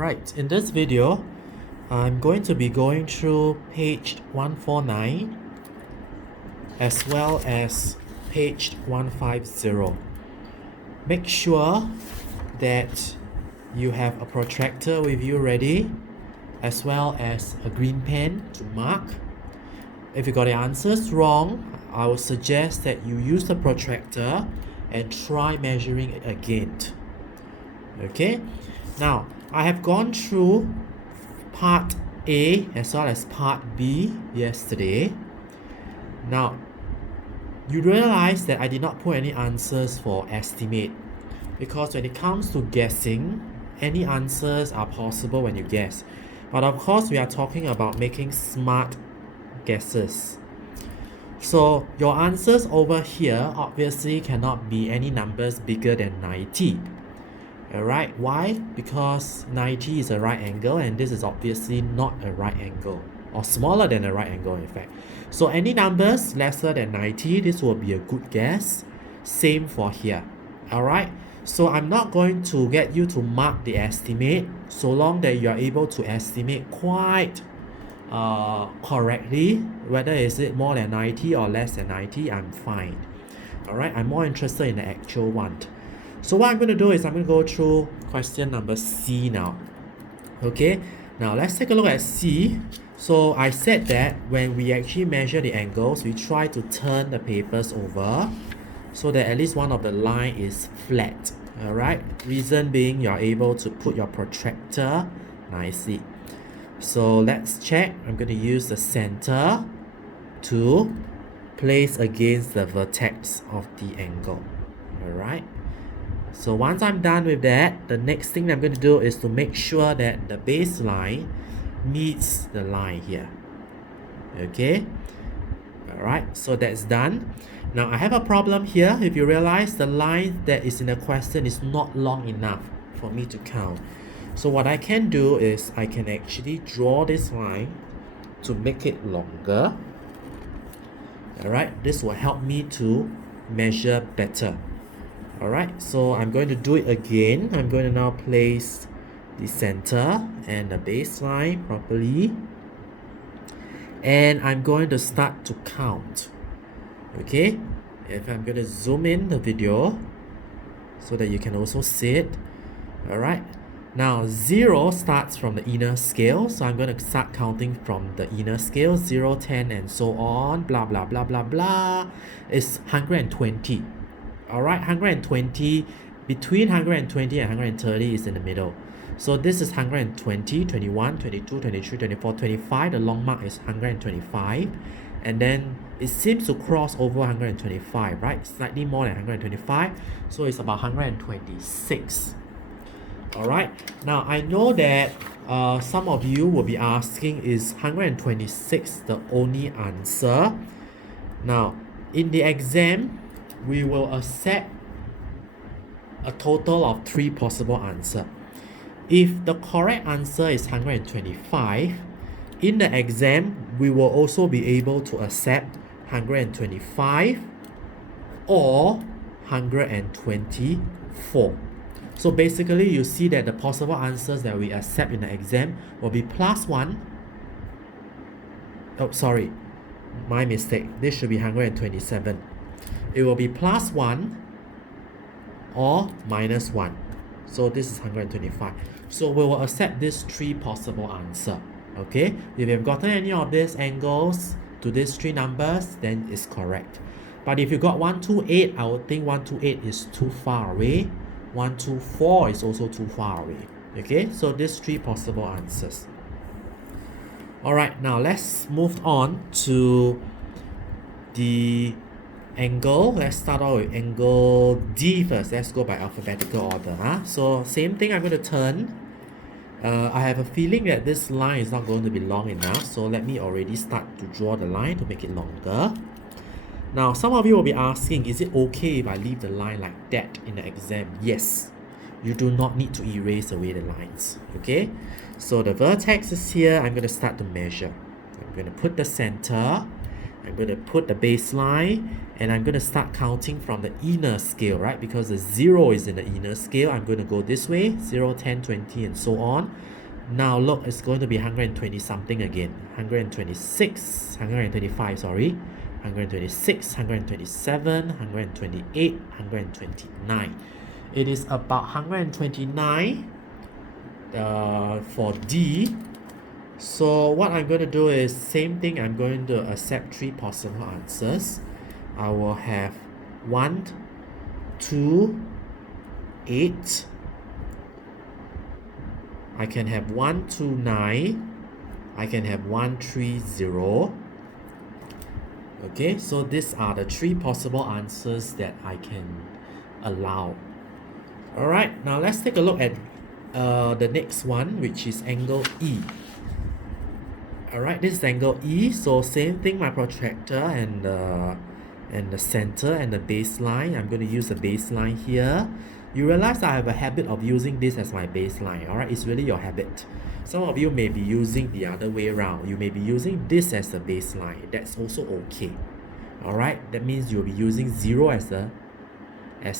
Alright, in this video, I'm going to be going through page 149 as well as page 150. Make sure that you have a protractor with you ready as well as a green pen to mark. If you got the answers wrong, I would suggest that you use the protractor and try measuring it again. Okay, now I have gone through part A as well as part B yesterday. Now you realize that I did not put any answers for estimate, because when it comes to guessing, any answers are possible when you guess, but of course we are talking about making smart guesses. So your answers over here obviously cannot be any numbers bigger than 90. Alright, why? Because 90 is a right angle and this is obviously not a right angle, or smaller than a right angle in fact. So any numbers lesser than 90, this will be a good guess. Same for here. Alright, so I'm not going to get you to mark the estimate so long that you are able to estimate quite correctly. Whether is it more than 90 or less than 90, I'm fine. Alright, I'm more interested in the actual one. So what I'm going to do is I'm going to go through question number C now. Okay, now let's take a look at C. So I said that when we actually measure the angles, we try to turn the papers over so that at least one of the line is flat. Alright, reason being you're able to put your protractor nicely. So let's check. I'm going to use the center to place against the vertex of the angle. Alright. So once I'm done with that, the next thing I'm going to do is to make sure that the baseline meets the line here. Okay. Alright, so that's done. Now I have a problem here. If you realize the line that is in the question is not long enough for me to count. So what I can do is I can actually draw this line to make it longer. Alright, this will help me to measure better. Alright, so I'm going to do it again. I'm going to now place the center and the baseline properly. And I'm going to start to count. Okay, if I'm going to zoom in the video so that you can also see it. Alright, now 0 starts from the inner scale. So I'm going to start counting from the inner scale. 0, 10 and so on. Blah, blah, blah, blah, blah. It's 120. Alright, 120, between 120 and 130 is in the middle. So this is 120, 21, 22, 23, 24, 25. The long mark is 125. And then it seems to cross over 125, right? Slightly more than 125. So it's about 126. Alright, now I know that some of you will be asking, is 126 the only answer? Now, in the exam, we will accept a total of 3 possible answers. If the correct answer is 125, in the exam, we will also be able to accept 125 or 124. So basically, you see that the possible answers that we accept in the exam will be +1. Oh, sorry, my mistake. This should be 127. It will be +1 or -1. So this is 125. So we will accept these 3 possible answers. Okay, if you have gotten any of these angles to these 3 numbers, then it's correct. But if you got 128, I would think 128 is too far away. 124 is also too far away. Okay, so these 3 possible answers. Alright, now let's move on to the angle. Let's start off with angle D first. Let's go by alphabetical order. So same thing, I'm going to turn. I have a feeling that this line is not going to be long enough. So let me already start to draw the line to make it longer. Now some of you will be asking, is it okay if I leave the line like that in the exam? Yes. You do not need to erase away the lines. Okay. So the vertex is here. I'm going to start to measure. I'm going to put the center. I'm going to put the baseline and I'm going to start counting from the inner scale, right? Because the 0 is in the inner scale, I'm going to go this way, 0, 10, 20, and so on. Now look, it's going to be 120 something again. 126, 125, sorry. 126, 127, 128, 129. It is about 129 for D. So what I'm going to do is same thing. I'm going to accept 3 possible answers. I will have 1, 2, 8. I can have 1, 2, 9. I can have 1, 3, 0. Okay, so these are the 3 possible answers that I can allow. Alright, now let's take a look at the next one, which is angle E. Alright, this is angle E, so same thing, my protractor and the center and the baseline. I'm going to use the baseline here. You realize I have a habit of using this as my baseline, alright? It's really your habit. Some of you may be using the other way around. You may be using this as the baseline. That's also okay. Alright, that means you'll be using 0 as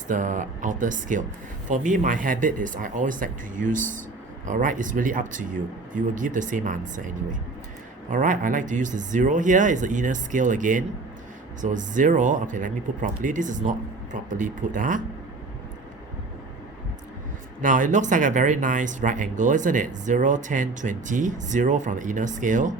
the outer scale. For me, my habit is I always like to use, alright, it's really up to you. You will give the same answer anyway. Alright, I like to use the 0 here. It's the inner scale again. So 0, okay, let me put properly. This is not properly put, Now it looks like a very nice right angle, isn't it? 0, 10, 20, 0 from the inner scale,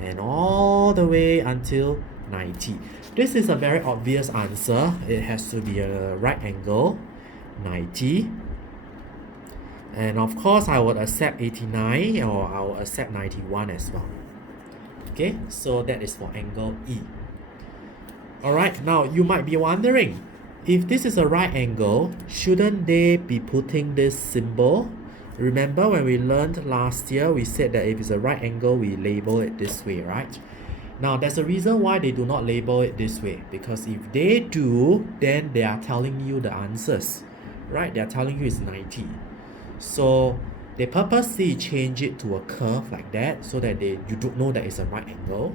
and all the way until 90. This is a very obvious answer. It has to be a right angle, 90. And of course, I would accept 89 or I will accept 91 as well. Okay, so that is for angle E. Alright, now you might be wondering, if this is a right angle, shouldn't they be putting this symbol? Remember when we learned last year, we said that if it's a right angle, we label it this way, right? Now, there's a reason why they do not label it this way. Because if they do, then they are telling you the answers, right? They are telling you it's 90. So, they purposely change it to a curve like that so that you don't know that it's a right angle.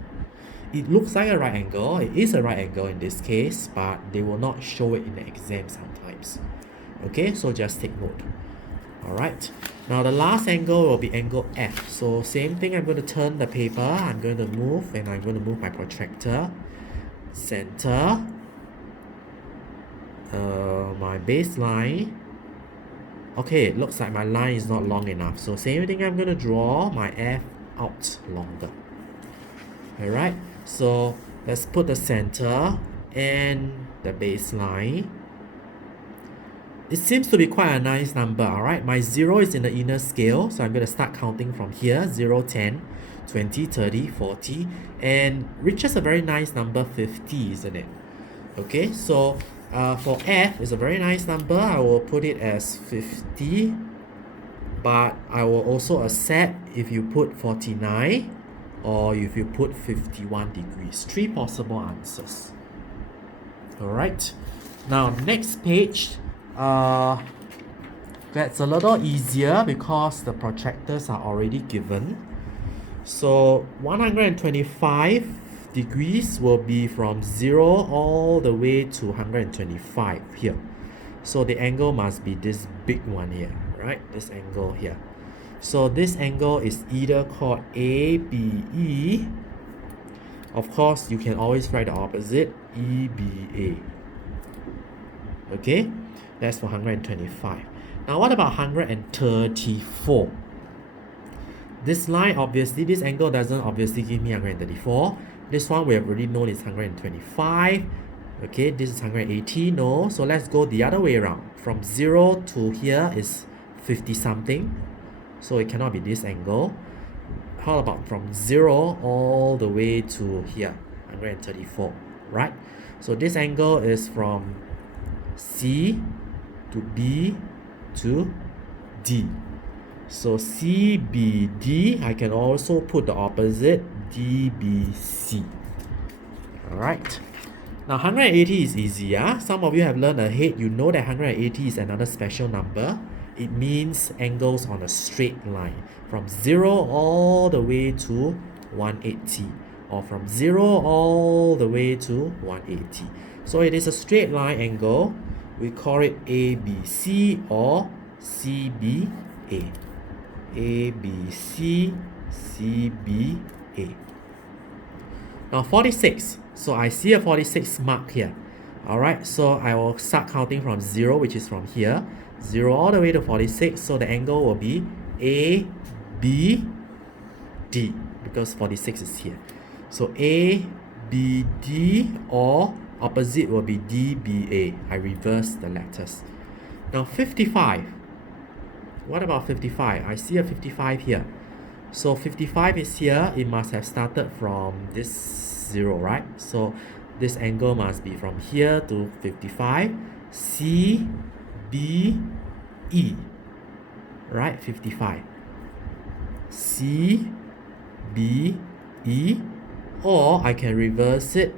It looks like a right angle, it is a right angle in this case, but they will not show it in the exam sometimes. Okay, so just take note. Alright, now the last angle will be angle F. So same thing, I'm going to turn the paper, I'm going to move, and I'm going to move my protractor, center, my baseline. Okay, it looks like my line is not long enough. So same thing, I'm going to draw my F out longer. Alright, so let's put the center and the baseline. It seems to be quite a nice number, alright? My 0 is in the inner scale, so I'm going to start counting from here. 0, 10, 20, 30, 40, and reaches a very nice number, 50, isn't it? Okay, so for F, it's a very nice number. I will put it as 50, but I will also accept if you put 49 or if you put 51 degrees. 3 possible answers. Alright, now next page, that's a little easier because the protractors are already given. So 125 degrees will be from 0 all the way to 125 here. So the angle must be this big one here, right? This angle here. So this angle is either called ABE. Of course, you can always write the opposite, EBA. Okay, that's for 125. Now what about 134? This line, obviously, this angle doesn't obviously give me 134. This one we have already known is 125. Okay, this is 180. No, so let's go the other way around. From 0 to here is 50 something. So it cannot be this angle. How about from 0 all the way to here, 134, right? So this angle is from C to B to D. So CBD, I can also put the opposite, DBC. Alright. Now 180 is easy. Some of you have learned ahead. You know that 180 is another special number. It means angles on a straight line from 0 all the way to 180. or from 0 all the way to 180. So it is a straight line angle. We call it ABC or CBA. ABC, CBA. Now 46. So I see a 46 mark here. Alright, so I will start counting from 0, which is from here. 0 all the way to 46. So the angle will be ABD, because 46 is here. So ABD, or opposite will be DBA. I reverse the letters. Now 55. What about 55? I see a 55 here. So 55 is here. It must have started from this 0, right? So this angle must be from here to 55. CBE. Right? 55. CBE. Or I can reverse it.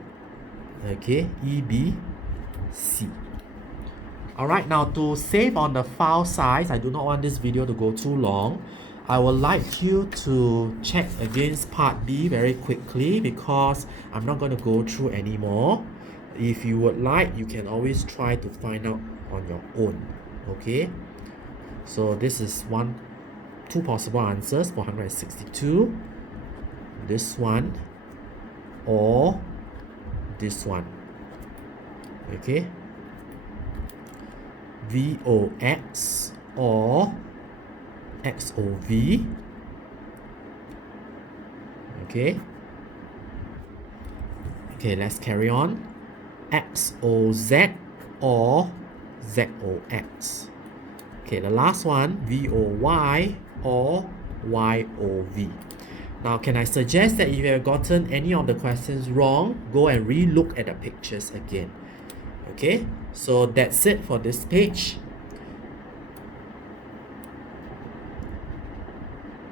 Okay, EBC. Alright, now to save on the file size, I do not want this video to go too long. I would like you to check against part B very quickly, because I'm not going to go through anymore. If you would like, you can always try to find out on your own. Okay, so this is two possible answers for 162. This one or this one. Okay, VOX or XOV. Okay, let's carry on. XOZ or ZOX. Okay, the last one, VOY or YOV. Now, can I suggest that if you have gotten any of the questions wrong, go and re-look at the pictures again. Okay, so that's it for this page.